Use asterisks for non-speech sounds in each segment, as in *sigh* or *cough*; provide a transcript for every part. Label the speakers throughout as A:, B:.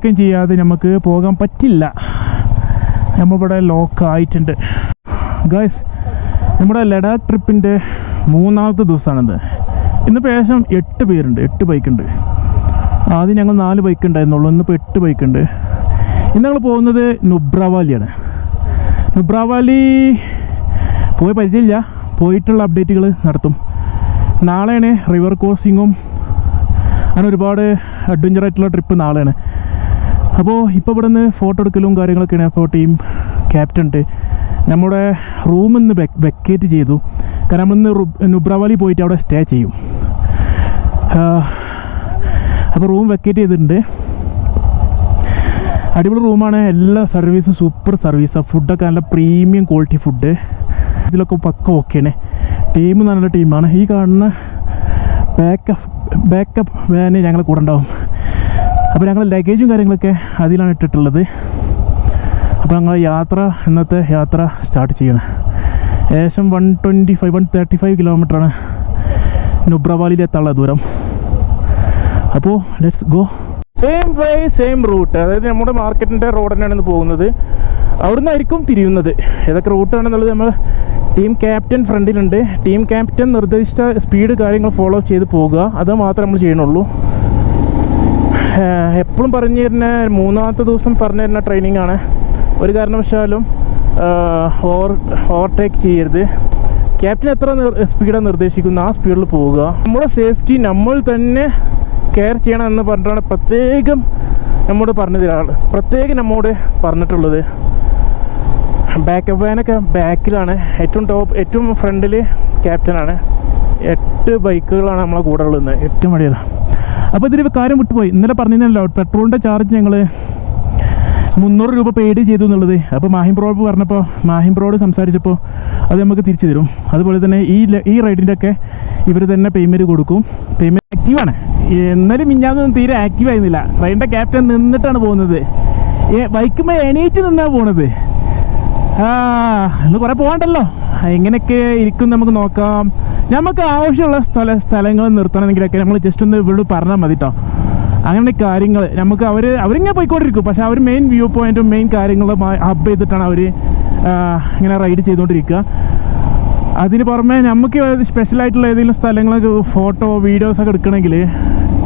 A: റീകൺ ചെയ്യാതെ നമുക്ക് പോകാൻ പറ്റില്ല. നമ്മളിവിടെ ലോക്ക് ആയിട്ടുണ്ട്. ഗൈസ് നമ്മുടെ ലഡാക്ക് ട്രിപ്പിന്റെ മൂന്നാമത്തെ ദിവസമാണിത്. ഇന്നിപ്പോൾ ഏകദേശം എട്ട് പേരുണ്ട് എട്ട് ബൈക്കുണ്ട്. ആദ്യം ഞങ്ങൾ നാല് ബൈക്ക് ഉണ്ടായിരുന്നുള്ളൂ ഇന്നിപ്പോൾ എട്ട് ബൈക്കുണ്ട്. ഇന്ന് ഞങ്ങൾ പോകുന്നത് നുബ്രാവാലിയാണ്. നുബ്രാവാലി പോയി പരിചയമില്ല പോയിട്ടുള്ള അപ്ഡേറ്റുകൾ നടത്തും. നാളെയാണ് റിവർ ക്രോസിങ്ങും അങ്ങനെ ഒരുപാട് അഡ്വഞ്ചറായിട്ടുള്ള ട്രിപ്പ് നാളെയാണ്. അപ്പോൾ ഇപ്പോൾ ഇവിടെ നിന്ന് ഫോട്ടോ എടുക്കലും കാര്യങ്ങളൊക്കെയാണ്. അപ്പോൾ ടീം ക്യാപ്റ്റൻ ഉണ്ട്. നമ്മുടെ റൂം നിന്ന് വെക്കേറ്റ് ചെയ്തു. കാരണം നമ്മളിന്ന് നുബ്രാവാലി പോയിട്ട് അവിടെ സ്റ്റേ ചെയ്യും. അപ്പോൾ റൂം വെക്കേറ്റ് ചെയ്തിട്ടുണ്ട്. അടിപൊളി റൂമാണ് എല്ലാ സർവീസും സൂപ്പർ സർവീസാണ് ഫുഡൊക്കെ നല്ല പ്രീമിയം ക്വാളിറ്റി ഫുഡ് ഇതിലൊക്കെ പക്ക ഓക്കെയാണ് ടീം നല്ല ടീമാണ് ഈ കാണുന്ന ബാക്കപ്പ് ബാക്കപ്പ് വാന് ഞങ്ങൾ കൂടെ ഉണ്ടാവും. അപ്പോൾ ഞങ്ങൾ ലഗേജും കാര്യങ്ങളൊക്കെ അതിലാണ് ഇട്ടിട്ടുള്ളത്. അപ്പോൾ ഞങ്ങൾ യാത്ര ഇന്നത്തെ യാത്ര സ്റ്റാർട്ട് ചെയ്യണം. ഏകദേശം one twenty five one thirty five കിലോമീറ്ററാണ് നുബ്രവാലിയിലെത്താനുള്ള ദൂരം. അപ്പോൾ let's go same way same route അതായത് നമ്മുടെ മാർക്കറ്റിന്റെ റോഡ് തന്നെയാണ് പോകുന്നത്. അവിടുന്ന് ആയിരിക്കും തിരിയുന്നത്. ഏതൊക്കെ റൂട്ടാണെന്നുള്ളത് നമ്മൾ ടീം ക്യാപ്റ്റൻ ഫ്രണ്ടിലുണ്ട് ടീം ക്യാപ്റ്റൻ നിർദ്ദേശിച്ച സ്പീഡ് കാര്യങ്ങൾ ഫോളോ ചെയ്ത് പോകുക അത് മാത്രമേ നമ്മൾ ചെയ്യണുള്ളൂ എപ്പോഴും പറഞ്ഞു തരുന്ന മൂന്നാമത്തെ ദിവസം പറഞ്ഞു തരുന്ന ട്രെയിനിങ് ആണ്. ഒരു കാരണവശാലും ഓവർ ഓവർടേക്ക് ചെയ്യരുത്. ക്യാപ്റ്റൻ എത്ര സ്പീഡാണ് നിർദ്ദേശിക്കുന്നത്? ആ സ്പീഡിൽ പോവുക. നമ്മുടെ സേഫ്റ്റി നമ്മൾ തന്നെ കെയർ ചെയ്യണം എന്ന് പറഞ്ഞിട്ടാണ് പ്രത്യേകം നമ്മോട് പറഞ്ഞത് തരാൾ പ്രത്യേകം നമ്മോട് പറഞ്ഞിട്ടുള്ളത്. ബാക്കപ്പ് വാനൊക്കെ ബാക്കിലാണ് ഏറ്റവും ടോപ്പ് ഏറ്റവും ഫ്രണ്ടിൽ ക്യാപ്റ്റനാണ് എട്ട് ബൈക്കുകളാണ് നമ്മളെ കൂടെ ഉള്ളത് എട്ട് മടിയാണ് അപ്പോൾ ഇതിൽ കാര്യം വിട്ടുപോയി. ഇന്നലെ പറഞ്ഞല്ലോ പെട്രോളിന്റെ ചാർജ് ഞങ്ങൾ മുന്നൂറ് രൂപ പെയ്ഡ് ചെയ്തു എന്നുള്ളത്. അപ്പോൾ മാഹിം ബ്രോഡ് പറഞ്ഞപ്പോൾ മാഹിം പ്രോഡ് സംസാരിച്ചപ്പോൾ അത് നമുക്ക് തിരിച്ചു തരും. അതുപോലെ തന്നെ ഈ ഈ റൈഡിന്റെ ഒക്കെ ഇവർ തന്നെ പേയ്മെന്റ് കൊടുക്കും. പേയ്മെന്റ് ആക്റ്റീവാണ് എന്നാലും മിഞ്ഞാന്നൊന്നും തീരെ ആക്റ്റീവ് ആയിരുന്നില്ല. റൈഡിന്റെ ക്യാപ്റ്റൻ നിന്നിട്ടാണ് പോകുന്നത്. ബൈക്കുമ്പോൾ എണീറ്റ് നിന്നാണ് പോണത്. ആ ഇന്ന് കുറേ പോകണ്ടല്ലോ എങ്ങനെയൊക്കെ ഇരിക്കും നമുക്ക് നോക്കാം. നമുക്ക് ആവശ്യമുള്ള സ്ഥല സ്ഥലങ്ങൾ നിർത്തണമെങ്കിലൊക്കെ നമ്മൾ ജസ്റ്റ് ഒന്ന് ഇവരോട് പറഞ്ഞാൽ മതി കേട്ടോ അങ്ങനെ കാര്യങ്ങൾ നമുക്ക് അവർ അവരിങ്ങനെ പോയിക്കൊണ്ടിരിക്കും. പക്ഷേ അവർ മെയിൻ വ്യൂ പോയിന്റും മെയിൻ കാര്യങ്ങളും ഹബ് ചെയ്തിട്ടാണ് അവർ ഇങ്ങനെ റൈഡ് ചെയ്തുകൊണ്ടിരിക്കുക. അതിന് പുറമെ നമുക്ക് സ്പെഷ്യലായിട്ടുള്ള ഏതെങ്കിലും സ്ഥലങ്ങളൊക്കെ ഫോട്ടോ വീഡിയോസൊക്കെ എടുക്കണമെങ്കിൽ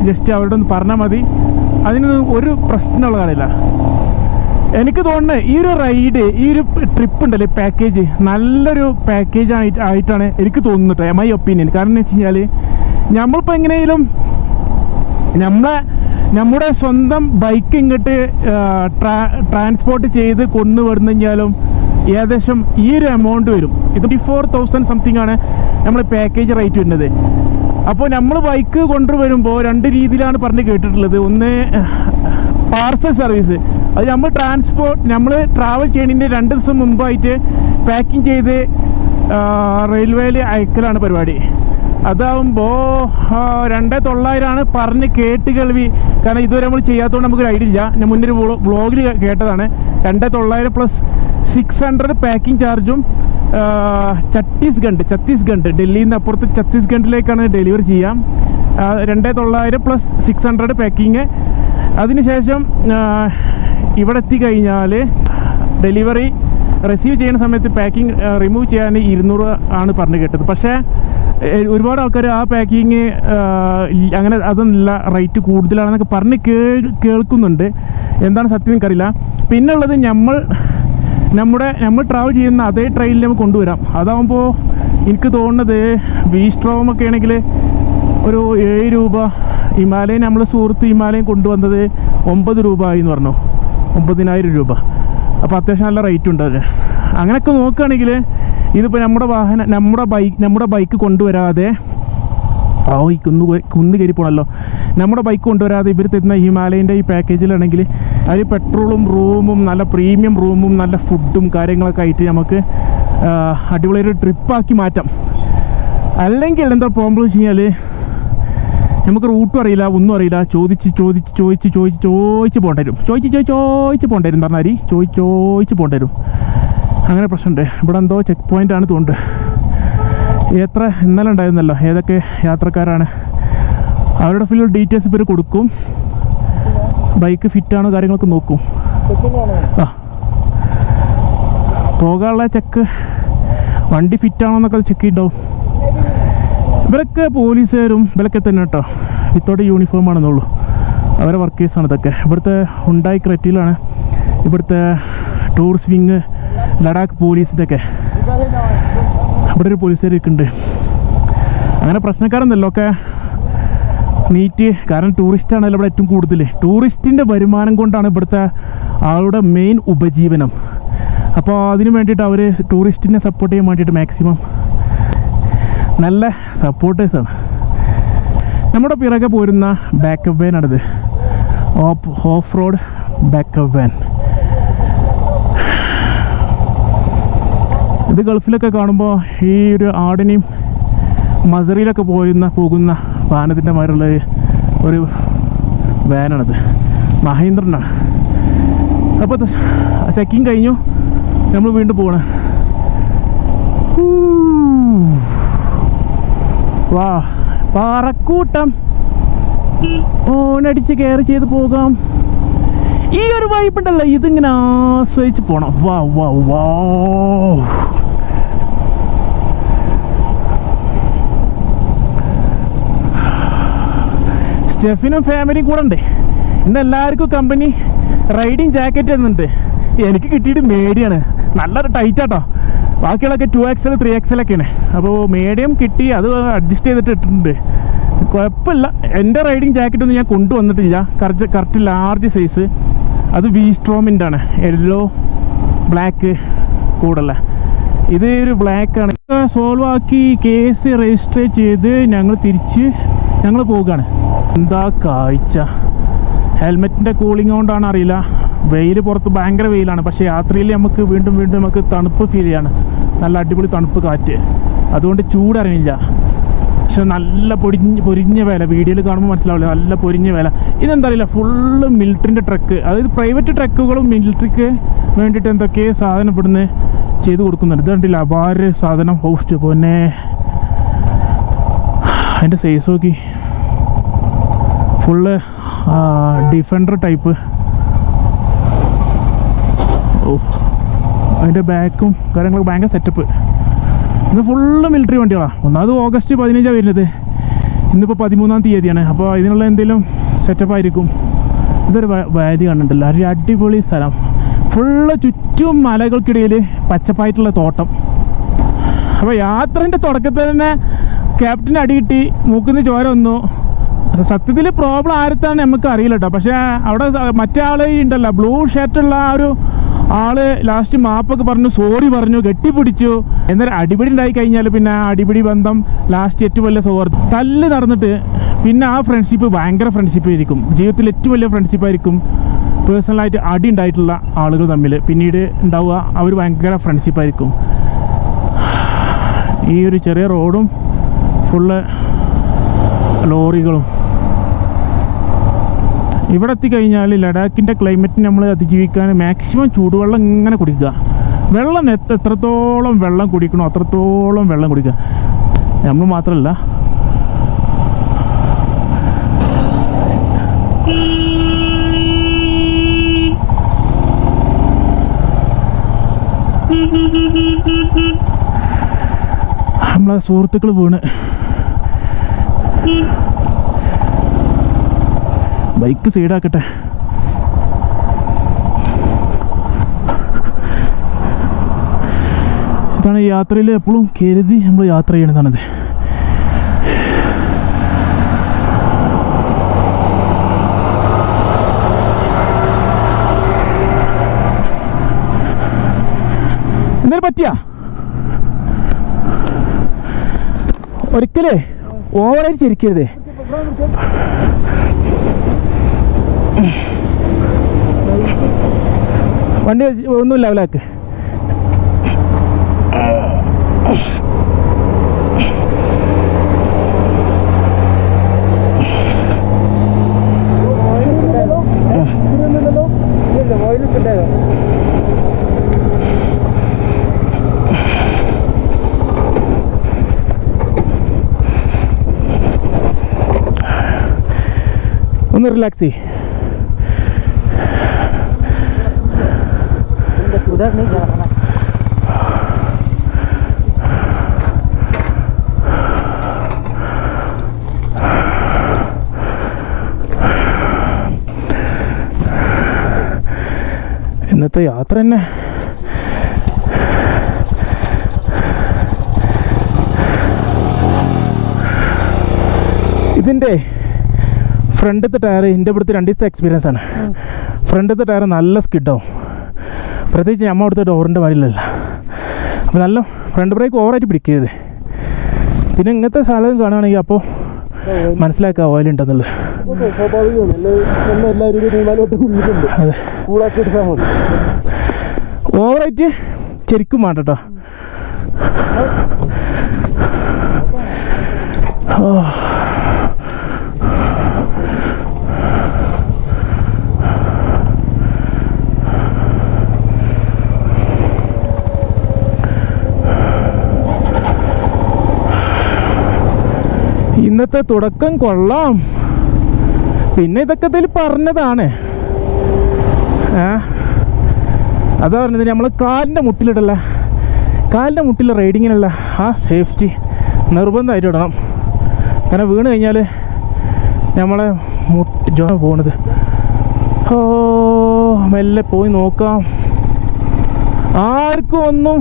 A: ജസ്റ്റ് അവരോടൊന്ന് പറഞ്ഞാൽ മതി. അതിന് ഒരു പ്രശ്നമുള്ള കാര്യമില്ല. എനിക്ക് തോന്നുന്നത് ഈ ഒരു റൈഡ് ഈ ഒരു ട്രിപ്പ് ഉണ്ടല്ലേ പാക്കേജ് നല്ലൊരു പാക്കേജ് ആയിട്ട് ആയിട്ടാണ് എനിക്ക് തോന്നുന്നത് മൈ ഒപ്പീനിയൻ കാരണം എന്ന് വെച്ച് കഴിഞ്ഞാൽ നമ്മളിപ്പോൾ എങ്ങനെയും നമ്മളെ നമ്മുടെ സ്വന്തം ബൈക്ക് ഇങ്ങോട്ട് ട്രാൻസ്പോർട്ട് ചെയ്ത് കൊണ്ടുവരുന്നു കഴിഞ്ഞാലും ഏകദേശം ഈ ഒരു എമൗണ്ട് വരും. ഇത് ഫോർ തൗസൻഡ് സംതിങ് ആണ് നമ്മൾ പാക്കേജ് റേറ്റ് വരുന്നത്. അപ്പോൾ നമ്മൾ ബൈക്ക് കൊണ്ടുവരുമ്പോൾ രണ്ട് രീതിയിലാണ് പറഞ്ഞ് കേട്ടിട്ടുള്ളത്. ഒന്ന് പാർസൽ സർവീസ് അത് നമ്മൾ ട്രാൻസ്പോർട്ട് നമ്മൾ ട്രാവൽ ചെയ്യണതിന്റെ രണ്ട് ദിവസം മുമ്പായിട്ട് പാക്കിംഗ് ചെയ്ത് റെയിൽവേയിൽ അയക്കലാണ് പരിപാടി. അതാവുമ്പോൾ രണ്ടേ തൊള്ളായിരമാണ് പറഞ്ഞ് കേട്ട് കേൾവി. കാരണം ഇതുവരെ നമ്മൾ ചെയ്യാത്തതുകൊണ്ട് നമുക്ക് ഐഡിയ ഇല്ല. ഞാൻ മുന്നൊരു വ്ളോഗിൽ കേട്ടതാണ്. രണ്ടേ തൊള്ളായിരം പ്ലസ് സിക്സ് ഹൺഡ്രഡ് പാക്കിംഗ് ചാർജും ഛത്തീസ്ഗഡ് ഛത്തീസ്ഗഡ് ഡൽഹിയിൽ നിന്ന് അപ്പുറത്ത് ഛത്തീസ്ഗഡിലേക്കാണ് ഡെലിവറി ചെയ്യാം. രണ്ടേ തൊള്ളായിരം പ്ലസ് സിക്സ് ഹൺഡ്രഡ് പാക്കിങ് അതിനുശേഷം ഇവിടെ എത്തിക്കഴിഞ്ഞാൽ ഡെലിവറി റിസീവ് ചെയ്യുന്ന സമയത്ത് പാക്കിംഗ് റിമൂവ് ചെയ്യാൻ ഇരുന്നൂറ് ആണ് പറഞ്ഞു കേട്ടത്. പക്ഷേ ഒരുപാട് ആൾക്കാർ ആ പാക്കിങ് അങ്ങനെ അതൊന്നുമില്ല റേറ്റ് കൂടുതലാണെന്നൊക്കെ പറഞ്ഞ് കേ കേൾക്കുന്നുണ്ട്. എന്താണ് സത്യം എനിക്കറിയില്ല. പിന്നുള്ളത് നമ്മൾ നമ്മുടെ നമ്മൾ ട്രാവൽ ചെയ്യുന്ന അതേ ട്രെയിനിൽ നമുക്ക് കൊണ്ടുവരാം. അതാകുമ്പോൾ എനിക്ക് തോന്നുന്നത് വി സ്ട്രോമൊക്കെ ആണെങ്കിൽ ഒരു ഏഴ് രൂപ ഹിമാലയൻ നമ്മൾ സുഹൃത്ത് ഹിമാലയം കൊണ്ടുവന്നത് ഒമ്പത് രൂപ എന്ന് പറഞ്ഞു. ഒമ്പതിനായിരം രൂപ. അപ്പോൾ അത്യാവശ്യം നല്ല റേറ്റ് ഉണ്ട് അതിന് അങ്ങനെയൊക്കെ നോക്കുകയാണെങ്കിൽ ഇതിപ്പോൾ നമ്മുടെ വാഹനം നമ്മുടെ ബൈക്ക് നമ്മുടെ ബൈക്ക് കൊണ്ടുവരാതെ ഓ ഈ കുന്ന് കുന്ന് കയറി പോകണമല്ലോ നമ്മുടെ ബൈക്ക് കൊണ്ടുവരാതെ ഇവർ തരുന്ന ഹിമാലയന്റെ ഈ പാക്കേജിലാണെങ്കിൽ അതിൽ പെട്രോളും റൂമും നല്ല പ്രീമിയം റൂമും നല്ല ഫുഡും കാര്യങ്ങളൊക്കെ ആയിട്ട് നമുക്ക് അടിപൊളിയൊരു ട്രിപ്പാക്കി മാറ്റാം. അല്ലെങ്കിൽ എന്താ പ്രോബ്ലം വെച്ച് കഴിഞ്ഞാൽ നമുക്ക് റൂട്ടും അറിയില്ല ഒന്നും അറിയില്ല. ചോദിച്ച് ചോദിച്ച് ചോദിച്ച് ചോദിച്ച് ചോദിച്ച് പോകേണ്ടി ചോദിച്ച് ചോദിച്ച് ചോദിച്ച് പോകേണ്ടി വരും പറഞ്ഞാൽ ചോദിച്ച് ചോദിച്ച് പോകേണ്ടി വരും. അങ്ങനെ പ്രശ്നമുണ്ട്. ഇവിടെ എന്തോ ചെക്ക് പോയിന്റ് ആണ് തോന്നുന്നുണ്ട്. എത്ര ഇന്നലെ ഉണ്ടായിരുന്നല്ലോ? ഏതൊക്കെ യാത്രക്കാരാണ്? അവരുടെ ഫുൾ ഡീറ്റെയിൽസ് ഇവർ കൊടുക്കും. ബൈക്ക് ഫിറ്റാണോ കാര്യങ്ങളൊക്കെ നോക്കും. ആ. പോകാനുള്ള ചെക്ക് വണ്ടി ഫിറ്റാണോ എന്നൊക്കെ ചെക്ക് ചെയ്തിട്ടുണ്ടാവും. ഇവരൊക്കെ പോലീസുകാരും ഇവരൊക്കെ തന്നെ കേട്ടോ. ഇത്തോടെ യൂണിഫോം ആണെന്നുള്ളൂ അവരെ വർക്കേഴ്സാണ് ഇതൊക്കെ. ഇവിടുത്തെ ഉണ്ടായി ക്രെറ്റിലാണ് ഇവിടുത്തെ ടൂറിസ്റ്റ് വിങ് ലഡാക്ക് പോലീസിന്റെയൊക്കെ ഇവിടെ ഒരു പോലീസുകാർ ഇരിക്കുന്നുണ്ട്. അങ്ങനെ പ്രശ്നക്കാരൊന്നല്ലോ ഒക്കെ നീറ്റ് കാരണം ടൂറിസ്റ്റാണല്ലോ ഇവിടെ ഏറ്റവും കൂടുതൽ. ടൂറിസ്റ്റിന്റെ വരുമാനം കൊണ്ടാണ് ഇവിടുത്തെ ആളുടെ മെയിൻ ഉപജീവനം. അപ്പോൾ അതിന് വേണ്ടിയിട്ട് അവർ ടൂറിസ്റ്റിനെ സപ്പോർട്ട് ചെയ്യാൻ വേണ്ടിയിട്ട് മാക്സിമം നല്ല സപ്പോർട്ടേഴ്സാണ് നമ്മുടെ പിറകെ പോരുന്ന backup വാനാണിത് off off road backup van ഇത് ഗൾഫിലൊക്കെ കാണുമ്പോൾ ഈ ഒരു ആടിനെയും മസറിയിലൊക്കെ പോയിരുന്ന പോകുന്ന വാഹനത്തിന്റെ മാരുള്ള ഒരു വാനാണിത് മഹീന്ദ്രനാണ്. അപ്പോൾ ചെക്കിങ് കഴിഞ്ഞു. നമ്മൾ വീണ്ടും പോകണം വാ പാറക്കൂട്ടം. ഓണടിച്ച് കയറി ചെയ്ത് പോകാം. ഈ ഒരു വൈബുണ്ടല്ലോ ഇതിങ്ങനെ ആസ്വദിച്ച് പോണം. വാ വാ വാ. സ്റ്റെഫിനും ഫാമിലിയും കൂടെ ഉണ്ട്. ഇന്ന് എല്ലാവർക്കും കമ്പനി റൈഡിങ് ജാക്കറ്റ് എന്നുണ്ട് എനിക്ക് കിട്ടിയിട്ട് മേടിയാണ്. നല്ലൊരു ടൈറ്റ് ആട്ടോ ബാക്കിയുള്ളതൊക്കെ ടു എക്സൽ ത്രീ എക്സൽ ഒക്കെയാണ്. അപ്പോൾ മീഡിയം കിട്ടി അത് അഡ്ജസ്റ്റ് ചെയ്തിട്ട് ഇട്ടിട്ടുണ്ട്. കുഴപ്പമില്ല. എന്റെ റൈഡിങ് ജാക്കറ്റ് ഒന്നും ഞാൻ കൊണ്ടുവന്നിട്ടില്ല. കറക്റ്റ് കറക്റ്റ് ലാർജ് സൈസ് അത് വി സ്ട്രോമിന്റെ ആണ്. യെല്ലോ ബ്ലാക്ക് കൂടല്ല ഇത് ഒരു ബ്ലാക്ക് ആണ്. സോൾവ് ആക്കി കേസ് രജിസ്റ്റർ ചെയ്ത് ഞങ്ങൾ തിരിച്ച് ഞങ്ങൾ പോവുകയാണ്. എന്താ കാഴ്ച? ഹെൽമെറ്റിന്റെ കൂളിംഗ് കൊണ്ടാണ് അറിയില്ല. വെയിൽ പുറത്ത് ഭയങ്കര വെയിലാണ്. പക്ഷേ യാത്രയിൽ നമുക്ക് വീണ്ടും വീണ്ടും നമുക്ക് തണുപ്പ് ഫീൽ ചെയ്യാണ്. നല്ല അടിപൊളി തണുപ്പ് കാറ്റ്. അതുകൊണ്ട് ചൂടറിയില്ല പക്ഷെ നല്ല പൊരിഞ്ഞ് പൊരിഞ്ഞ വില. വീഡിയോയിൽ കാണുമ്പോൾ മനസ്സിലാവില്ല? നല്ല പൊരിഞ്ഞ വില. ഇതെന്താ അറിയില്ല ഫുള്ള് മിലിറ്ററിന്റെ ട്രക്ക് അതായത് പ്രൈവറ്റ് ട്രക്കുകളും മിലിറ്ററിക്ക് വേണ്ടിയിട്ട് എന്തൊക്കെ സാധനം ഇവിടുന്ന് ചെയ്ത് കൊടുക്കുന്നുണ്ട്. ഇത് കണ്ടില്ല? അപാര സാധനം ഹോസ്റ്റ് പിന്നെ. അതിന്റെ സൈസ് നോക്കി. ഫുള്ള് ഡിഫൻഡർ ടൈപ്പ് ഓ. അതിന്റെ ബാക്കും കാര്യങ്ങളൊക്കെ ഭയങ്കര സെറ്റപ്പ് ഇത് ഫുള്ള് മിലിറ്ററി വണ്ടികളാണ് ഒന്നാമത് ഓഗസ്റ്റ് പതിനഞ്ചാണ് വരുന്നത്. ഇന്നിപ്പോൾ പതിമൂന്നാം തീയതിയാണ്. അപ്പോൾ ഇതിനുള്ള എന്തെങ്കിലും സെറ്റപ്പ് ആയിരിക്കും. ഇതൊരു വാലി കണ്ടിട്ടില്ല. ഒരു അടിപൊളി സ്ഥലം. ഫുള്ള് ചുറ്റും മലകൾക്കിടയിൽ പച്ചപ്പായിട്ടുള്ള തോട്ടം. അപ്പോൾ യാത്രേന്റെ തുടക്കത്തിൽ തന്നെ ക്യാപ്റ്റൻ അടി കിട്ടി മൂക്കുന്ന ചോര വന്നു. സത്യത്തിൽ പ്രോബ്ലം ആരത്താണ് നമുക്ക് അറിയില്ല കേട്ടോ പക്ഷേ അവിടെ മറ്റേ ആൾ ഉണ്ടല്ലോ ബ്ലൂ ഷർട്ടുള്ള ആ ഒരു ആൾ ലാസ്റ്റ് മാപ്പൊക്കെ പറഞ്ഞു സോറി പറഞ്ഞു കെട്ടിപ്പിടിച്ചു. എന്നാലും അടിപിടി ഉണ്ടായി കഴിഞ്ഞാൽ പിന്നെ ആ അടിപിടി ബന്ധം ലാസ്റ്റ് ഏറ്റവും വലിയ സൗഹൃദം തല്ല് നടന്നിട്ട് പിന്നെ ആ ഫ്രണ്ട്ഷിപ്പ് ഭയങ്കര ഫ്രണ്ട്ഷിപ്പ് ആയിരിക്കും. ജീവിതത്തിൽ ഏറ്റവും വലിയ ഫ്രണ്ട്ഷിപ്പ് ആയിരിക്കും. പേഴ്സണലായിട്ട് അടി ഉണ്ടായിട്ടുള്ള ആളുകൾ തമ്മിൽ പിന്നീട് ഉണ്ടാവുക അവർ ഭയങ്കര ഫ്രണ്ട്ഷിപ്പ് ആയിരിക്കും. ഈ ഒരു ചെറിയ റോഡും ഫുള്ള് ലോറികളും ഇവിടെ എത്തിക്കഴിഞ്ഞാൽ ലഡാക്കിന്റെ ക്ലൈമറ്റ് നമ്മൾ അതിജീവിക്കാൻ മാക്സിമം ചൂടുവെള്ളം ഇങ്ങനെ കുടിക്കുക. വെള്ളം എത്ര എത്രത്തോളം വെള്ളം കുടിക്കണോ അത്രത്തോളം വെള്ളം കുടിക്കുക. നമ്മൾ മാത്രമല്ല നമ്മളെ സുഹൃത്തുക്കൾ വീണ്. ബൈക്ക് സൈഡാക്കട്ടെ. ഇതാണ് യാത്രയിൽ എപ്പോഴും കരുതി നമ്മൾ യാത്ര ചെയ്യണതാണത്. എന്തേലും പറ്റിയ? ഒരിക്കലേ ഓവറായിട്ട് ചിരിക്കരുതേ. വണ്ടി വെച്ച് ഒന്നും ലെവലാക്ക് ഒന്ന് റിലാക്സ് ചെയ്യ്. ഇതിന്റെ ഫ്രണ്ടത്തെ ടയർ എന്റെ ഇവിടുത്തെ രണ്ട് ദിവസത്തെ എക്സ്പീരിയൻസ് ആണ്. ഫ്രണ്ടത്തെ ടയർ നല്ല സ്കിഡാവും പ്രത്യേകിച്ച് നമ്മൾ അവിടുത്തെ ഡോറിന്റെ വഴിയിലല്ല. അപ്പോൾ നല്ല ഫ്രണ്ട് ബ്രേക്ക് ഓവറായിട്ട് പിടിക്കരുത് പിന്നെ ഇങ്ങനത്തെ സ്ഥലം കാണുകയാണെങ്കിൽ അപ്പോൾ മനസ്സിലാക്കുക ഓയിൽ ഉണ്ടെന്നുള്ളത്. ഓവറായിട്ട് ശരിക്കും വേണ്ട കേട്ടോ ഓ. ഇന്നത്തെ തുടക്കം കൊള്ളാം. പിന്നെ ഇതൊക്കെ ഇതിൽ പറഞ്ഞതാണ്. അതാ പറഞ്ഞത് നമ്മൾ കാലിന്റെ മുട്ടിലിടല്ല കാലിന്റെ മുട്ടിൽ റൈഡിങ്ങിനുള്ള ആ സേഫ്റ്റി നിർബന്ധമായിട്ട് ഇടണം. കാരണം വീണ് കഴിഞ്ഞാൽ നമ്മളെ മുട്ട് ജോ പോണത്. ഓ മെല്ലെ പോയി നോക്കാം. ആർക്കും ഒന്നും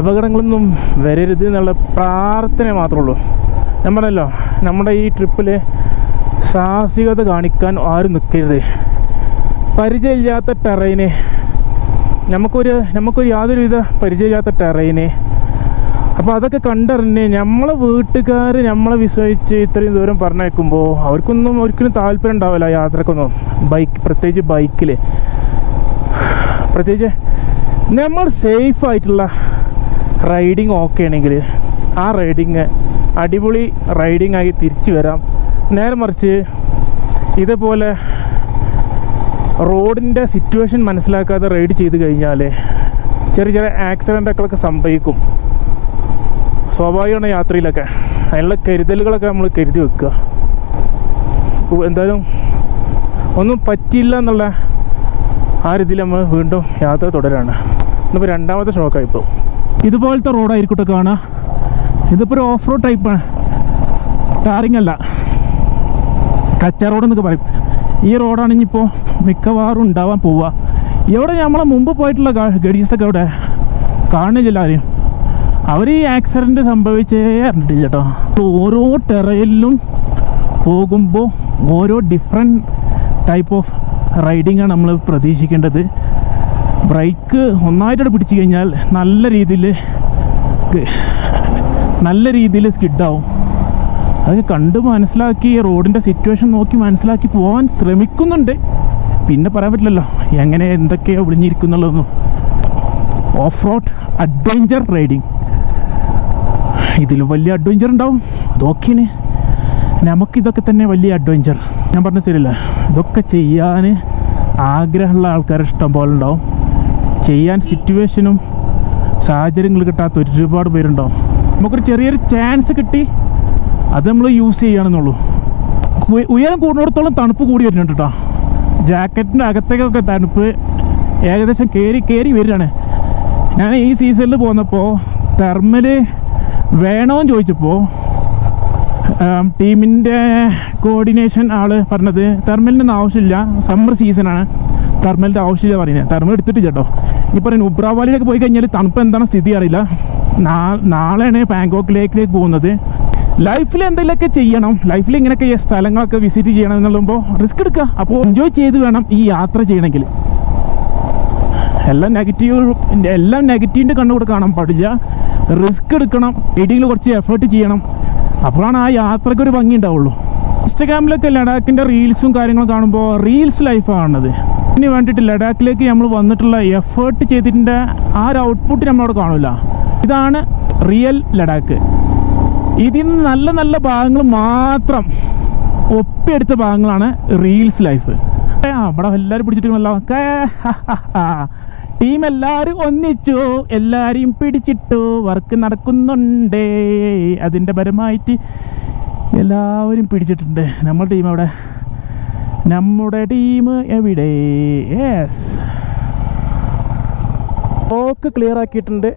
A: അപകടങ്ങളൊന്നും വരരുത് എന്നുള്ള പ്രാർത്ഥന മാത്രമേ ഉള്ളൂ. ഞാൻ പറഞ്ഞല്ലോ നമ്മുടെ ഈ ട്രിപ്പിൽ സാഹസികത കാണിക്കാൻ ആരും നിൽക്കരുത് പരിചയമില്ലാത്ത ടെറൈന് നമുക്കൊരു നമുക്കൊരു യാതൊരുവിധ പരിചയമില്ലാത്ത ടെറൈന് അപ്പോൾ അതൊക്കെ കണ്ടറിഞ്ഞ് നമ്മളെ വീട്ടുകാർ നമ്മളെ വിശ്വസിച്ച് ഇത്രയും ദൂരം പറഞ്ഞേക്കുമ്പോൾ അവർക്കൊന്നും ഒരിക്കലും താല്പര്യം ഉണ്ടാവില്ല യാത്രക്കൊന്നും. ബൈക്ക് പ്രത്യേകിച്ച് ബൈക്കിൽ പ്രത്യേകിച്ച് നമ്മൾ സേഫ് ആയിട്ടുള്ള റൈഡിങ് ഓക്കെ ആണെങ്കിൽ ആ റൈഡിങ് അടിപൊളി റൈഡിംഗ് ആയി തിരിച്ചു വരാം. നേരെ മറിച്ച് ഇതേപോലെ റോഡിന്റെ സിറ്റുവേഷൻ മനസ്സിലാക്കാതെ റൈഡ് ചെയ്ത് കഴിഞ്ഞാൽ ചെറിയ ചെറിയ ആക്സിഡന്റുകളൊക്കെ സംഭവിക്കും. സ്വാഭാവികമാണ് യാത്രയിലൊക്കെ. അതിനുള്ള കരുതലുകളൊക്കെ നമ്മൾ കരുതി വെക്കുക. എന്തായാലും ഒന്നും പറ്റിയില്ല എന്നുള്ള ആ രീതിയിൽ നമ്മൾ വീണ്ടും യാത്ര തുടരാണ്. ഇന്നിപ്പോൾ രണ്ടാമത്തെ ഷോക്കായിപ്പോൾ ഇതുപോലത്തെ റോഡായിരിക്കട്ടെ കാണുക ഇതിപ്പോൾ ഒരു ഓഫ് റോഡ് ടൈപ്പാണ് ടാറിങ് അല്ല. കച്ച റോഡ് എന്നൊക്കെ പറയും. ഈ റോഡാണ് ഇനിയിപ്പോൾ മിക്കവാറും ഉണ്ടാവാൻ പോവുക. എവിടെ നമ്മളെ മുമ്പ് പോയിട്ടുള്ള ഗഡീസൊക്കെ എവിടെ? കാണുന്നില്ല ആരെയും അവർ ഈ ആക്സിഡന്റ് സംഭവിച്ചേ അറിഞ്ഞിട്ടില്ല കേട്ടോ ഓരോ ടെറയിലും പോകുമ്പോൾ ഓരോ ഡിഫറെന്റ് ടൈപ്പ് ഓഫ് റൈഡിങ്ങാണ് നമ്മൾ പ്രതീക്ഷിക്കേണ്ടത്. ബ്രേക്ക് ഒന്നായിട്ട് പിടിച്ചു കഴിഞ്ഞാൽ നല്ല രീതിയിൽ നല്ല രീതിയിൽ സ്കിഡാവും അത് കണ്ട് മനസ്സിലാക്കി റോഡിന്റെ സിറ്റുവേഷൻ നോക്കി മനസ്സിലാക്കി പോകാൻ ശ്രമിക്കുന്നുണ്ട്. പിന്നെ പറയാൻ പറ്റില്ലല്ലോ എങ്ങനെ എന്തൊക്കെയാണ് ഒളിഞ്ഞിരിക്കുന്നുള്ളതൊന്നും. ഓഫ് റോഡ് അഡ്വഞ്ചർ റൈഡിങ് ഇതിലും വലിയ അഡ്വഞ്ചർ ഉണ്ടാവും. അതൊക്കെയാണ് നമുക്കിതൊക്കെ തന്നെ വലിയ അഡ്വഞ്ചർ ഞാൻ പറഞ്ഞ ശരിയല്ല ഇതൊക്കെ ചെയ്യാൻ ആഗ്രഹമുള്ള ആൾക്കാർ ഇഷ്ടം പോലെ ഉണ്ടാവും. ചെയ്യാൻ സിറ്റുവേഷനും സാഹചര്യങ്ങൾ കിട്ടാത്ത ഒരുപാട് പേരുണ്ടാവും. നമുക്കൊരു ചെറിയൊരു ചാൻസ് കിട്ടി. അത് നമ്മൾ യൂസ് ചെയ്യുകയാണെന്നുള്ളൂ ഉയ- ഉയരം കൂടുന്നിടത്തോളം തണുപ്പ് കൂടി വരുന്നുണ്ട് കേട്ടോ ജാക്കറ്റിന്റെ അകത്തേക്കൊക്കെ തണുപ്പ് ഏകദേശം കയറി കയറി വരികയാണ്. ഞാൻ ഈ സീസണിൽ പോന്നപ്പോൾ തെർമൽ വേണമെന്ന് ചോദിച്ചപ്പോൾ ടീമിന്റെ കോർഡിനേഷൻ ആൾ പറഞ്ഞത് തെർമലിന്റെ ഒന്നും ആവശ്യമില്ല. സമ്മർ സീസണാണ് തെർമലിന്റെ ആവശ്യമില്ല പറയുന്നത് തെർമൽ എടുത്തിട്ട് കേട്ടോ ഈ പറയുന്നത് ഉബ്രാവാലിയിലേക്ക് പോയി കഴിഞ്ഞാൽ തണുപ്പ് എന്താണ് സ്ഥിതി അറിയില്ല. നാളെയാണ് ബാങ്കോക്കിലേക്ക് പോകുന്നത്. ലൈഫിൽ എന്തെങ്കിലുമൊക്കെ ചെയ്യണം. ലൈഫിൽ ഇങ്ങനെയൊക്കെ സ്ഥലങ്ങളൊക്കെ വിസിറ്റ് ചെയ്യണം എന്നുള്ളുമ്പോൾ റിസ്ക് എടുക്കുക. അപ്പോൾ എൻജോയ് ചെയ്ത് വേണം ഈ യാത്ര ചെയ്യണമെങ്കിൽ. എല്ലാം നെഗറ്റീവ് എല്ലാം നെഗറ്റീവിന്റെ കണ്ണുകൂടെ കാണാൻ പാടില്ല. റിസ്ക് എടുക്കണം. എഡിങ്ങിൽ കുറച്ച് എഫേർട്ട് ചെയ്യണം. അപ്പോഴാണ് ആ യാത്രയ്ക്ക് ഒരു ഭംഗി ഉണ്ടാവുള്ളൂ. ഇൻസ്റ്റഗ്രാമിലൊക്കെ ലഡാക്കിന്റെ റീൽസും കാര്യങ്ങളും കാണുമ്പോൾ റീൽസ് ലൈഫാണ് കാണുന്നത്. ഇതിന് വേണ്ടിയിട്ട് ലഡാക്കിലേക്ക് നമ്മൾ വന്നിട്ടുള്ള എഫേർട്ട് ചെയ്തിട്ടുണ്ട് ആ ഒരു ഔട്ട്പുട്ട് നമ്മളവിടെ കാണില്ല ഇതാണ് റിയൽ ലഡാക്ക്. ഇതിൽ നിന്ന് നല്ല നല്ല ഭാഗങ്ങൾ മാത്രം ഒപ്പിയെടുത്ത ഭാഗങ്ങളാണ് റീൽസ് ലൈഫ് അവിടെ എല്ലാവരും പിടിച്ചിട്ടുണ്ടല്ലോ. ടീം എല്ലാവരും ഒന്നിച്ചു എല്ലാരെയും പിടിച്ചിട്ടു വർക്ക് നടക്കുന്നുണ്ട്. അതിന്റെ പരമായിട്ട് എല്ലാവരും പിടിച്ചിട്ടുണ്ട്. നമ്മുടെ ടീം അവിടെ. നമ്മുടെ ടീം എവിടെ? ക്ലിയർ ആക്കിയിട്ടുണ്ട്.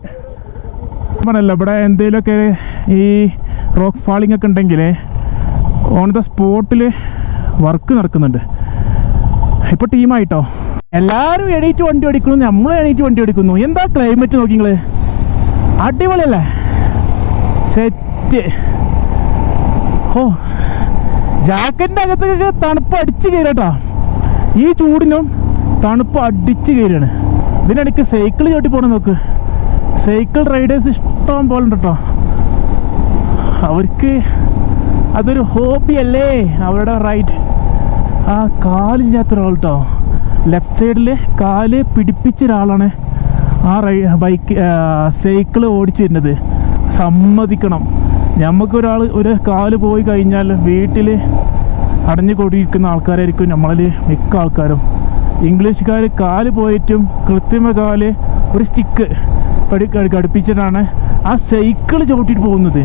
A: പറഞ്ഞല്ലോ ഇവിടെ എന്തെങ്കിലുമൊക്കെ ഈ റോക്ക് ഫാളിംഗ് ഒക്കെ ഉണ്ടെങ്കിൽ ഓൺ ദ സ്പോട്ടിൽ വർക്ക് നടക്കുന്നുണ്ട്. ഇപ്പോൾ ടീമായിട്ടോ എല്ലാവരും എണീറ്റ് വണ്ടി ഓടിക്കുന്നു നമ്മൾ എണീറ്റ് വണ്ടി ഓടിക്കുന്നു. എന്താ ക്ലൈമറ്റ് നോക്കി നിങ്ങൾ അടിപൊളിയല്ലേ? സെറ്റ് ഓ ജാക്കറ്റിന്റെ അകത്തൊക്കെ തണുപ്പ് അടിച്ച് കയറട്ടോ ഈ ചൂടിനും തണുപ്പ് അടിച്ച് കയറാണ് ഇതിനിടയ്ക്ക് സൈക്കിൾ ചവിട്ടി പോകണം നോക്ക്. സൈക്കിൾ റൈഡേഴ്സ് ഇഷ്ടം പോലെ ഉണ്ട് കേട്ടോ അവർക്ക് അതൊരു ഹോബി അല്ലേ? അവരുടെ റൈഡ് ആ കാലില്ലാത്ത ഒരാൾ കേട്ടോ ലെഫ്റ്റ് സൈഡിൽ കാൽ പിടിപ്പിച്ച ഒരാളാണ് ആ റൈ ബൈക്ക് സൈക്കിൾ ഓടിച്ചു വരുന്നത്. സമ്മതിക്കണം. നമുക്കൊരാൾ ഒരു കാൽ പോയി കഴിഞ്ഞാൽ വീട്ടിൽ അടഞ്ഞു കൊടിയിരിക്കുന്ന ആൾക്കാരായിരിക്കും നമ്മളിൽ മിക്ക ആൾക്കാരും. ഇംഗ്ലീഷുകാർ കാൽ പോയിട്ടും കൃത്രിമ കാൽ ഒരു സ്റ്റിക്ക് പടി ഘടിപ്പിച്ചിട്ടാണ് ആ സൈക്കിൾ ചവിട്ടിയിട്ട് പോകുന്നത്.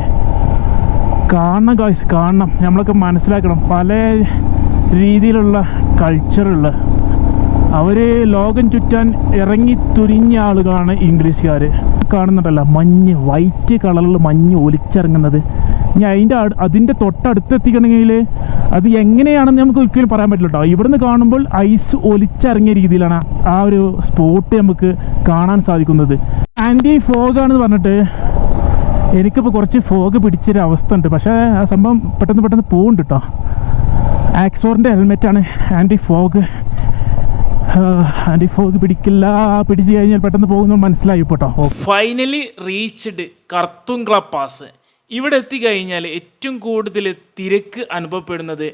A: കാണണം കാശ് കാണണം. നമ്മളൊക്കെ മനസ്സിലാക്കണം. പല രീതിയിലുള്ള കൾച്ചറുള്ള അവർ ലോകം ചുറ്റാൻ ഇറങ്ങി തുരിഞ്ഞ ആളുകളാണ് ഇംഗ്ലീഷുകാർ കാണുന്നുണ്ടല്ലോ മഞ്ഞ് വൈറ്റ് കളറിൽ മഞ്ഞ് ഒലിച്ചിറങ്ങുന്നത്. ഇനി അതിന്റെ അതിന്റെ തൊട്ടടുത്തെത്തിക്കണമെങ്കിൽ അത് എങ്ങനെയാണെന്ന് നമുക്ക് ഒരിക്കലും പറയാൻ പറ്റില്ല കേട്ടോ ഇവിടുന്ന് കാണുമ്പോൾ ഐസ് ഒലിച്ചിറങ്ങിയ രീതിയിലാണ് ആ ഒരു സ്പോട്ട് നമുക്ക് കാണാൻ സാധിക്കുന്നത്. ആന്റി ഫോഗാണെന്ന് പറഞ്ഞിട്ട് എനിക്കിപ്പോൾ കുറച്ച് ഫോഗ് പിടിച്ചൊരു അവസ്ഥ ഉണ്ട് പക്ഷേ ആ സംഭവം പെട്ടെന്ന് പെട്ടെന്ന് പോകുന്നുണ്ട് കേട്ടോ ആക്സോറിന്റെ ഹെൽമെറ്റാണ് ആന്റി ഫോഗ് ആന്റി ഫോഗ് പിടിക്കില്ല പിടിച്ചു കഴിഞ്ഞാൽ പെട്ടെന്ന് പോകുന്നു മനസ്സിലായി കേട്ടോ
B: ഫൈനലി റീച്ച്ഡ് പാസ് ഇവിടെ എത്തിക്കഴിഞ്ഞാൽ ഏറ്റവും കൂടുതൽ തിരക്ക് അനുഭവപ്പെടുന്നത്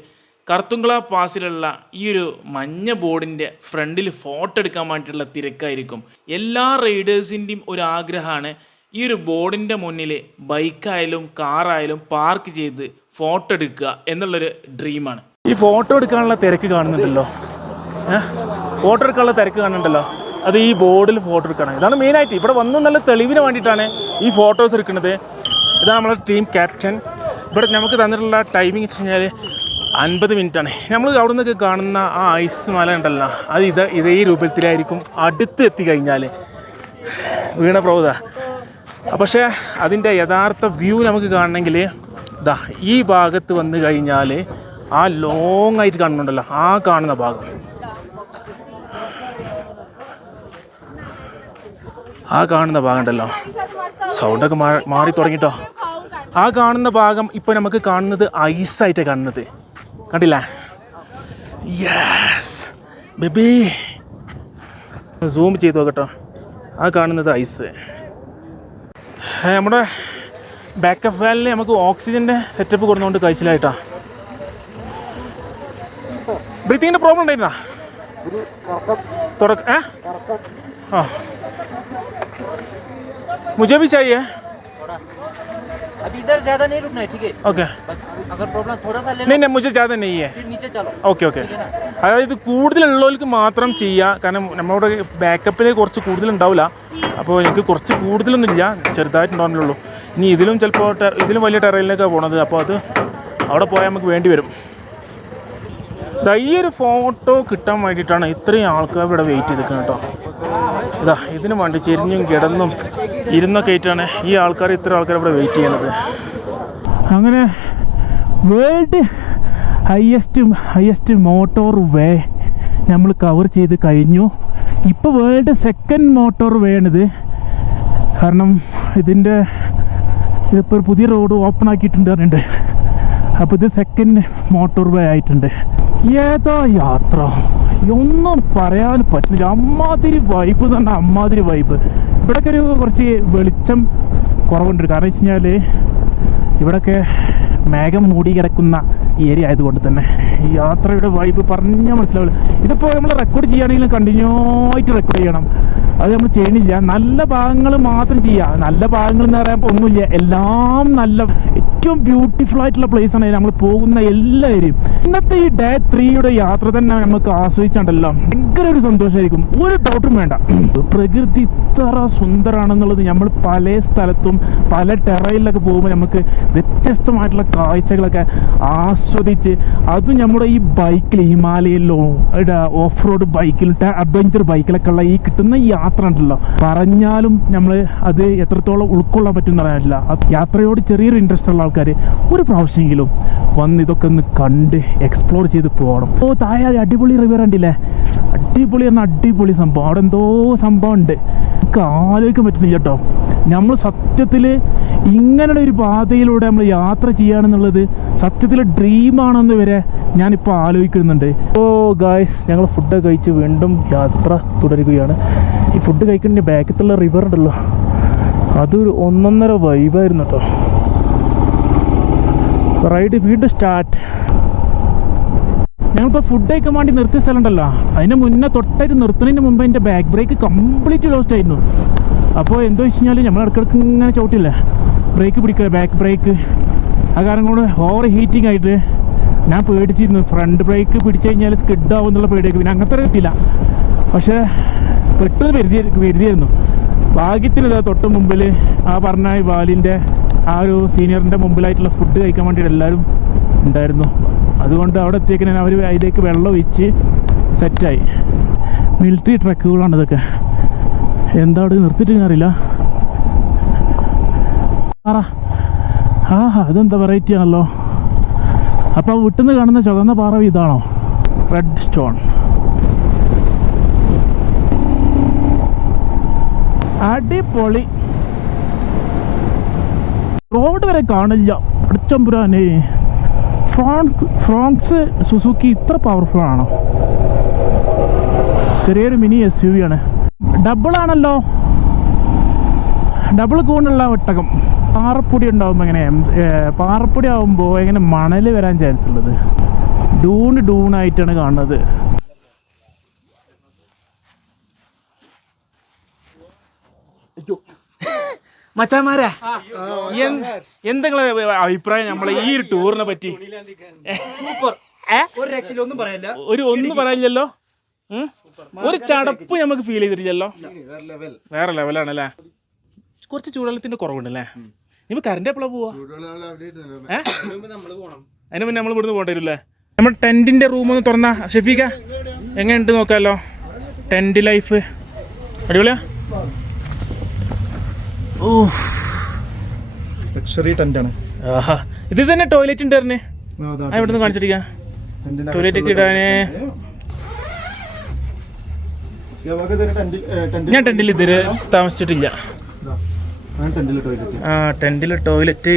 B: കർത്തുങ്കള പാസിലുള്ള ഈ ഒരു മഞ്ഞ ബോർഡിന്റെ ഫ്രണ്ടിൽ ഫോട്ടോ എടുക്കാൻ വേണ്ടിയിട്ടുള്ള തിരക്കായിരിക്കും. എല്ലാ റൈഡേഴ്സിന്റെയും ഒരു ആഗ്രഹമാണ് ഈ ഒരു ബോർഡിന്റെ മുന്നിൽ ബൈക്കായാലും കാറായാലും പാർക്ക് ചെയ്ത് ഫോട്ടോ എടുക്കുക എന്നുള്ളൊരു ഡ്രീമാണ്.
A: ഈ ഫോട്ടോ എടുക്കാനുള്ള തിരക്ക് കാണുന്നുണ്ടല്ലോ. ഫോട്ടോ എടുക്കാനുള്ള തിരക്ക് കാണുന്നുണ്ടല്ലോ. അത് ഈ ബോർഡിൽ ഫോട്ടോ എടുക്കണം. ഇതാണ് മെയിനായിട്ട് ഇവിടെ വന്നു നല്ല തെളിവിന് വേണ്ടിയിട്ടാണ് ഈ ഫോട്ടോസ് എടുക്കുന്നത്. ഇതാണ് നമ്മുടെ ടീം ക്യാപ്റ്റൻ ഇവിടെ നമുക്ക് തന്നിട്ടുള്ള ടൈമിംഗ് വെച്ച് കഴിഞ്ഞാൽ അൻപത് ആണ് നമ്മൾ അവിടെ നിന്നൊക്കെ കാണുന്ന ആ ഐസ് മല ഉണ്ടല്ലോ അത് ഇത് ഇതേ രൂപത്തിലായിരിക്കും അടുത്ത് എത്തിക്കഴിഞ്ഞാൽ വീണ പ്രൗത പക്ഷേ അതിന്റെ യഥാർത്ഥ വ്യൂ നമുക്ക് കാണണമെങ്കിൽ ഇതാ ഈ ഭാഗത്ത് വന്ന് കഴിഞ്ഞാൽ ആ ലോങ് ആയിട്ട് കാണുന്നുണ്ടല്ലോ ആ കാണുന്ന ഭാഗം. ആ കാണുന്ന ഭാഗം ഉണ്ടല്ലോ. സൗണ്ടൊക്കെ മാറി തുടങ്ങിട്ടോ. ആ കാണുന്ന ഭാഗം ഇപ്പോൾ നമുക്ക് കാണുന്നത് ഐസായിട്ട് കാണുന്നത്. കണ്ടില്ല? യെസ് ബേബി സൂം ചെയ്ത് നോക്കട്ടോ. ആ കാണുന്നത് ഐസ് നമ്മുടെ ബാക്കപ്പ് വാലിൽ നമുക്ക് ഓക്സിജന്റെ സെറ്റപ്പ് കൊടുത്തുകൊണ്ട് കഴിച്ചിലായിട്ടാ. ബ്രീത്തിങ്ങിന്റെ പ്രോബ്ലം ഉണ്ടായിരുന്നാ? തുടക്ക ആ. മുജബി
C: अभी इधर ज्यादा नहीं रुकना है ठीक है
A: ओके
C: बस अगर प्रॉब्लम थोड़ा सा ले लो
A: नहीं नहीं मुझे ज़्यादा नहीं है
C: फिर नीचे चलो
A: ഓക്കെ ഓക്കെ
C: ठीक है ना
A: അതായത് കൂടുതലുള്ളവർക്ക് മാത്രം ചെയ്യുക കാരണം നമ്മുടെ ബാക്കപ്പിൽ കുറച്ച് കൂടുതലുണ്ടാവില്ല അപ്പോൾ എനിക്ക് കുറച്ച് കൂടുതലൊന്നും ഇല്ല ചെറുതായിട്ടുണ്ടാവുന്നുള്ളൂ ഇനി ഇതിലും ചിലപ്പോൾ ടെ- ഇതിലും വലിയ ടെറയിലേക്കാണ് പോണത് അപ്പോൾ അത് അവിടെ പോയാൽ നമുക്ക് വേണ്ടി വരും ദാ ഈ ഒരു ഫോട്ടോ കിട്ടാൻ വേണ്ടിയിട്ടാണ് ഇത്രയും ആൾക്കാർ ഇവിടെ വെയിറ്റ് ചെയ്തിരിക്കുന്നത് കേട്ടോ. ഇതാ ഇതിന് വേണ്ടി ചെരിഞ്ഞും കിടന്നും ഇരുന്നൊക്കെ ആയിട്ടാണ് ഈ ആൾക്കാർ ഇത്ര ആൾക്കാർ ഇവിടെ വെയിറ്റ് ചെയ്യുന്നത്. അങ്ങനെ world highest highest motor way നമ്മൾ കവർ ചെയ്ത് കഴിഞ്ഞു. ഇപ്പോൾ വേൾഡ് സെക്കൻഡ് മോട്ടോർ വേ ആണിത്. കാരണം ഇതിന്റെ ഇതിപ്പോൾ ഒരു പുതിയ റോഡ് ഓപ്പൺ ആക്കിയിട്ടുണ്ട് പറഞ്ഞിട്ടുണ്ട്. അപ്പോൾ ഇത് സെക്കൻഡ് മോട്ടോർ വേ ആയിട്ടുണ്ട്. ഏതാ യാത്ര? ഒന്നും പറയാൻ പറ്റില്ല. അമ്മാതിരി വൈബ് തന്നെ അമ്മാതിരി വൈബ് ഇവിടെയൊക്കെ ഒരു കുറച്ച് വെളിച്ചം കുറവുണ്ട്. കാരണം വെച്ച് കഴിഞ്ഞാൽ മേഘം മൂടി കിടക്കുന്ന ഏരിയ ആയതുകൊണ്ട് തന്നെ. ഈ യാത്രയുടെ വൈബ് പറഞ്ഞാൽ മനസ്സിലാവില്ല. ഇതിപ്പോൾ നമ്മൾ റെക്കോർഡ് ചെയ്യുകയാണെങ്കിലും കണ്ടിന്യൂ ആയിട്ട് റെക്കോർഡ് ചെയ്യണം. അത് നമ്മൾ ചെയ്യണില്ല. നല്ല ഭാഗങ്ങൾ മാത്രം ചെയ്യുക. നല്ല ഭാഗങ്ങൾ എന്ന് പറയുമ്പോൾ ഒന്നുമില്ല. എല്ലാം നല്ല ഏറ്റവും ബ്യൂട്ടിഫുൾ ആയിട്ടുള്ള പ്ലേസ് ആണ് നമ്മൾ പോകുന്ന എല്ലാവരും. ഇന്നത്തെ ഈ ഡേ ത്രീയുടെ യാത്ര തന്നെ നമുക്ക് ആസ്വദിച്ചാണ്ടല്ലോ. ഭയങ്കര ഒരു സന്തോഷമായിരിക്കും ഒരു ഡൗട്ടും വേണ്ട. *clears throat* പ്രകൃതി ഇത്ര സുന്ദരാണെന്നുള്ളത് നമ്മൾ പല സ്ഥലത്തും പല ടെറയിലൊക്കെ പോകുമ്പോൾ നമുക്ക് വ്യത്യസ്തമായിട്ടുള്ള കാഴ്ചകളൊക്കെ ആസ്വദിച്ച് അതും നമ്മുടെ ഈ ബൈക്കിൽ ഹിമാലയയിലോ ഓഫ് റോഡ് ബൈക്കിൽ അഡ്വഞ്ചർ ബൈക്കിലൊക്കെ ഉള്ള ഈ കിട്ടുന്ന യാത്ര ഉണ്ടല്ലോ. പറഞ്ഞാലും നമ്മൾ അത് എത്രത്തോളം ഉൾക്കൊള്ളാൻ പറ്റും പറയാനില്ല യാത്രയോട് ചെറിയൊരു ഇൻട്രസ്റ്റ് ഉള്ള ആൾക്കാർ ഒരു പ്രാവശ്യമെങ്കിലും വന്ന് ഇതൊക്കെ ഒന്ന് കണ്ട് എക്സ്പ്ലോർ ചെയ്ത് പോകണം. ഓ താഴെ അടിപൊളി റിവർ ഉണ്ടല്ലേ അടിപൊളി പറഞ്ഞാൽ അടിപൊളി സംഭവം. അവിടെ എന്തോ സംഭവം ഉണ്ട്. നമുക്ക് ആലോചിക്കാൻ പറ്റുന്നില്ല കേട്ടോ. നമ്മൾ സത്യത്തിൽ ഇങ്ങനെ ഒരു പാതയിലൂടെ നമ്മൾ യാത്ര ചെയ്യുകയാണെന്നുള്ളത് സത്യത്തിൽ ഡ്രീമാണെന്ന് വരെ ഞാനിപ്പോൾ ആലോചിക്കുന്നുണ്ട്. ഓ ഗായ്സ് ഞങ്ങൾ ഫുഡ് കഴിച്ച് വീണ്ടും യാത്ര തുടരുകയാണ്. ഈ ഫുഡ് കഴിക്കുന്നതിന്റെ ബാക്കത്തുള്ള റിവർ ഉണ്ടല്ലോ. അതൊരു ഒന്നൊന്നര വൈബായിരുന്നു കേട്ടോ. റൈഡ് വീണ്ടും സ്റ്റാർട്ട്. ഞങ്ങളിപ്പോൾ ഫുഡ് കഴിക്കാൻ വേണ്ടി നിർത്തിയ സ്ഥലമുണ്ടല്ലോ. അതിന് മുന്നേ തൊട്ടായിട്ട് നിർത്തുന്നതിന് മുമ്പ് എന്റെ ബാക്ക് ബ്രേക്ക് കംപ്ലീറ്റ് ലോസ്റ്റ് ആയിരുന്നു. അപ്പോൾ എന്തോ വെച്ച് കഴിഞ്ഞാൽ നമ്മൾ ഇടയ്ക്കിടയ്ക്ക് ഇങ്ങനെ ചവിട്ടില്ല? ബ്രേക്ക് പിടിക്കുക ബാക്ക് ബ്രേക്ക് ആ കാരണം കൊണ്ട് ഓവർ ഹീറ്റിംഗ് ആയിട്ട് ഞാൻ പേടിച്ചിരുന്നു. ഫ്രണ്ട് ബ്രേക്ക് പിടിച്ചു കഴിഞ്ഞാൽ സ്കിഡ് ആവും എന്നുള്ള പേടിയൊക്കെ. പിന്നെ അങ്ങനത്തെ കിട്ടിയില്ല. പക്ഷേ പെട്ടെന്ന് വരുതി വരുതിയായിരുന്നു. ഭാഗ്യത്തിന് ഇതാ തൊട്ട് മുമ്പിൽ ആ പറഞ്ഞ വാലിന്റെ ആ ഒരു സീനിയറിന്റെ മുമ്പിലായിട്ടുള്ള ഫുഡ് കഴിക്കാൻ വേണ്ടിയിട്ട് എല്ലാവരും ഉണ്ടായിരുന്നു. അതുകൊണ്ട് അവിടെ എത്തിയേക്കാൻ അവർ അതിലേക്ക് വെള്ളം ഒഴിച്ച് സെറ്റായി മിലിറ്ററി ട്രക്കുകളാണ് ഇതൊക്കെ. എന്താ അവിടെ നിർത്തിയിട്ട് അറിയില്ല. ആറാ ആ അതെന്താ വെറൈറ്റി ആണല്ലോ. അപ്പോൾ വിട്ടുന്ന് കാണുന്ന ചുവന്ന പാറ ഇതാണോ? റെഡ് സ്റ്റോൺ അടിപൊളി. റോഡ് വരെ കാണില്ല. അടിച്ചമ്പുരാനെ. ഫ്രാൻസ് ഫ്രാൻസ് സുസുക്കി ഇത്ര പവർഫുൾ ആണോ? ചെറിയൊരു മിനി എസ് യു വി ആണ്. ഡബിൾ ആണല്ലോ. ഡബിൾ കൂണുള്ള ഒട്ടകം പാറപ്പൊടി ഉണ്ടാവുമ്പോൾ എങ്ങനെ പാറപ്പൊടി ആവുമ്പോൾ എങ്ങനെ മണൽ വരാൻ ചാൻസ് ഉള്ളത്? ഡൂൺ ഡൂണായിട്ടാണ് കാണുന്നത്. മച്ചാമാരെ എന്തെങ്കിലും അഭിപ്രായം നമ്മളെ ഈ ഒരു ടൂറിനെ പറ്റി? സൂപ്പർ.
D: ഒരു പറയല്ല.
A: ഒരു ഒന്നും പറയില്ലല്ലോ? ഒരു ചടപ്പ് നമുക്ക് ഫീൽ ചെയ്തിട്ടില്ലല്ലോ? വേറെ ലെവലാണ് അല്ലേ കുറച്ച് ചൂടുവെള്ളത്തിന്റെ കുറവുണ്ടല്ലേ? ഇപ്പൊ കറണ്ട് എപ്പോഴാ പോവാ? അതിന് മുന്നേ നമ്മൾ ഇവിടുന്ന് പോകേണ്ടി വരില്ലേ? നമ്മൾ ടെന്റിന്റെ റൂം ഒന്ന് തുറന്ന. ഷെഫീക്ക എങ്ങനെയുണ്ട് നോക്കാലോ? ടെന്റ് ലൈഫ് അടിപൊളിയാ?
D: ലക്ഷറി ടെന്റ് ആണ്
A: ആഹാ. ഇത് തന്നെ ടോയ്ലറ്റ് ഉണ്ടായിരുന്നേ ഇവിടെ നിന്ന് കാണിച്ചിരിക്കാം. ടോയ്ലറ്റ് ഒക്കെ ഇടാന്. ഞാൻ ടെന്റിൽ ഇതുവരെ താമസിച്ചിട്ടില്ല. ആ ടെന്റിൽ ടോയ്ലറ്റ്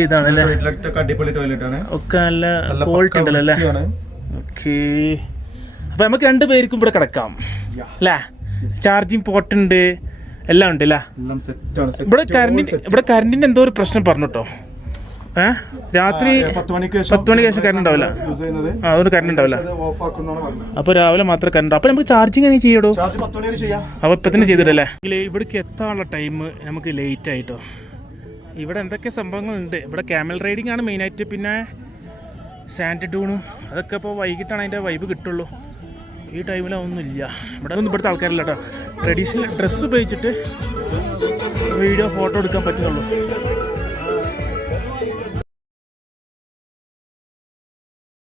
D: ഒക്കെ അടിപൊളി ടോയ്ലറ്റ് ആണ്.
A: ഒക്കെ നല്ല ക്വാളിറ്റി ഉണ്ടല്ലോ അല്ലേ. ഓക്കേ. അപ്പൊ നമുക്ക് രണ്ട് പേർക്കും ഇവിടെ കിടക്കാം. അല്ലേ? ചാർജിങ് പോർട്ട് ഉണ്ട്. എല്ലാം ഉണ്ട് ഇവിടെ കറണ്ടിന് ഇവിടെ കറണ്ടിന് എന്തോ ഒരു പ്രശ്നം പറഞ്ഞു കേട്ടോ ഏ? രാത്രി
D: പത്ത് മണിക്ക് ശേഷം
A: കറണ്ട് ഉണ്ടാവില്ല. ആ അതുകൊണ്ട് കറണ്ട് ഉണ്ടാവില്ല.
D: അപ്പൊ
A: അപ്പോൾ രാവിലെ മാത്രമേ കറണ്ട് അപ്പോൾ നമുക്ക് ചാർജിങ് എങ്ങനെ ചെയ്യടോ? അപ്പോൾ ഇപ്പം തന്നെ ചെയ്തിട്ടല്ലേ? ഇവിടേക്ക് എത്താനുള്ള ടൈം നമുക്ക് ലേറ്റ് ആയിട്ടോ. ഇവിടെ എന്തൊക്കെ സംഭവങ്ങളുണ്ട്? ഇവിടെ ക്യാമൽ റൈഡിങ് ആണ് മെയിനായിട്ട് പിന്നെ സാൻഡ് ഡൂണും അതൊക്കെ ഇപ്പോൾ വൈകിട്ടാണ് അതിന്റെ വൈബ് കിട്ടുള്ളൂ. ഈ ടൈമിൽ ഒന്നും ഇല്ല. ഇവിടെ ഒന്നും ഇവിടുത്തെ ആൾക്കാരില്ല കേട്ടോ ട്രഡീഷണൽ ഡ്രസ്സ് ഉപയോഗിച്ചിട്ട് വീഡിയോ ഫോട്ടോ എടുക്കാൻ പറ്റുന്നുള്ളൂ.